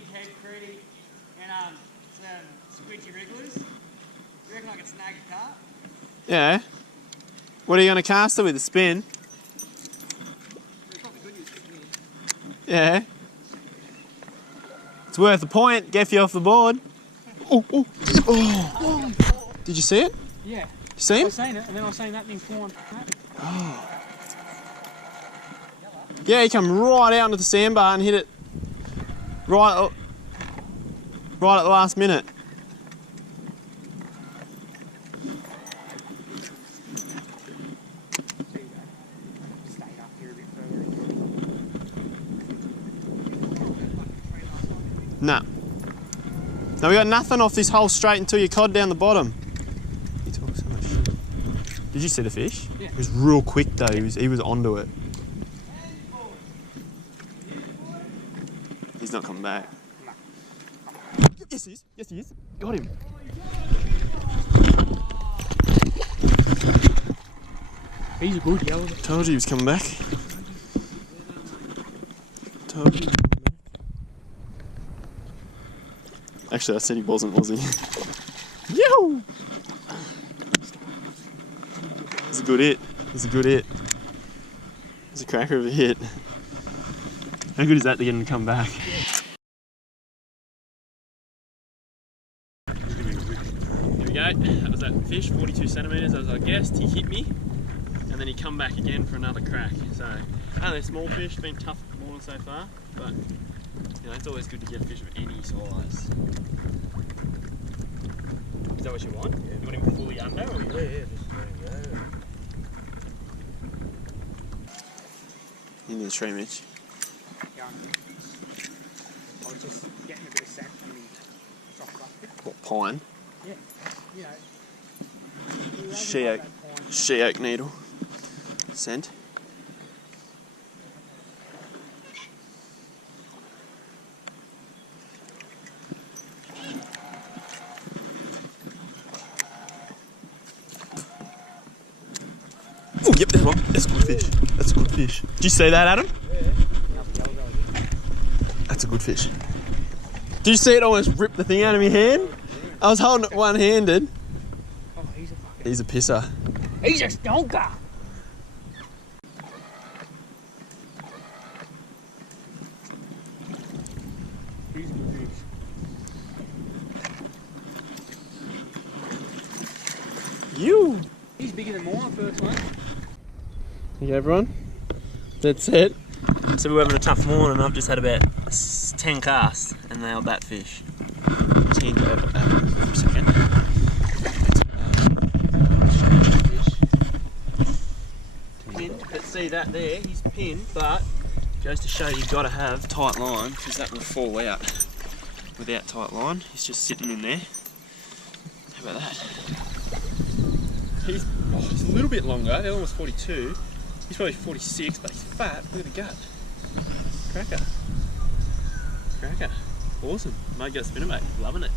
big head creek and some squidgy wrigglers. You reckon I could snag a carp? Yeah. What are you going to cast it with? A spin? Yeah. It's worth a point. Get you off the board. Oh, oh, oh. Did you see it? Yeah. You see him? I seen it, and then I seen that thing flying. Oh. Yeah, he come right out into the sandbar and hit it right at the last minute. Nah. No, we got nothing off this hole straight until you cod down the bottom. You talk so much. Did you see the fish? Yeah. He was real quick though. He was onto it. He's not coming back. Yes, he is. Yes, he is. Got him. He's a good yellow. Told you he was coming back. Told you. Actually, I said he wasn't, was he? Yo! It's a good hit. It's a good hit. It's a cracker of a hit. How good is that to get him to come back? Here we go. That was that fish, 42 centimetres as I guessed. He hit me, and then he come back again for another crack. So, only a small fish, been tough morning so far, but you know, it's always good to get a fish of any size. Is that what you want? Yeah. You want him fully under? Or you just letting go. Into the tree, Mitch. Yeah, I was just getting a bit of scent from the soft plastic. What, pine? Yeah, you know. She oak needle. Scent. Oh, yep, there's one. That's a good fish. That's a good fish. Did you see that, Adam? Yeah. That's a good fish. Did you see it almost rip the thing out of my hand? I was holding it one-handed. Oh, he's a fucking... He's a pisser. He's a stonker! He's a good fish. You! He's bigger than mine, first one. Okay, everyone. That's it. So we're having a tough morning. I've just had about 10 casts and they are bat fish. 10 over for a second. Pinned, but see that there, he's pinned, but goes to show you've got to have tight line because that will fall out without tight line. He's just sitting in there. How about that? He's a little bit longer, they're almost 42. He's probably 46, but he's fat. Look at the gut. Cracker. Cracker. Awesome. Might get a spinnerbait. Loving it.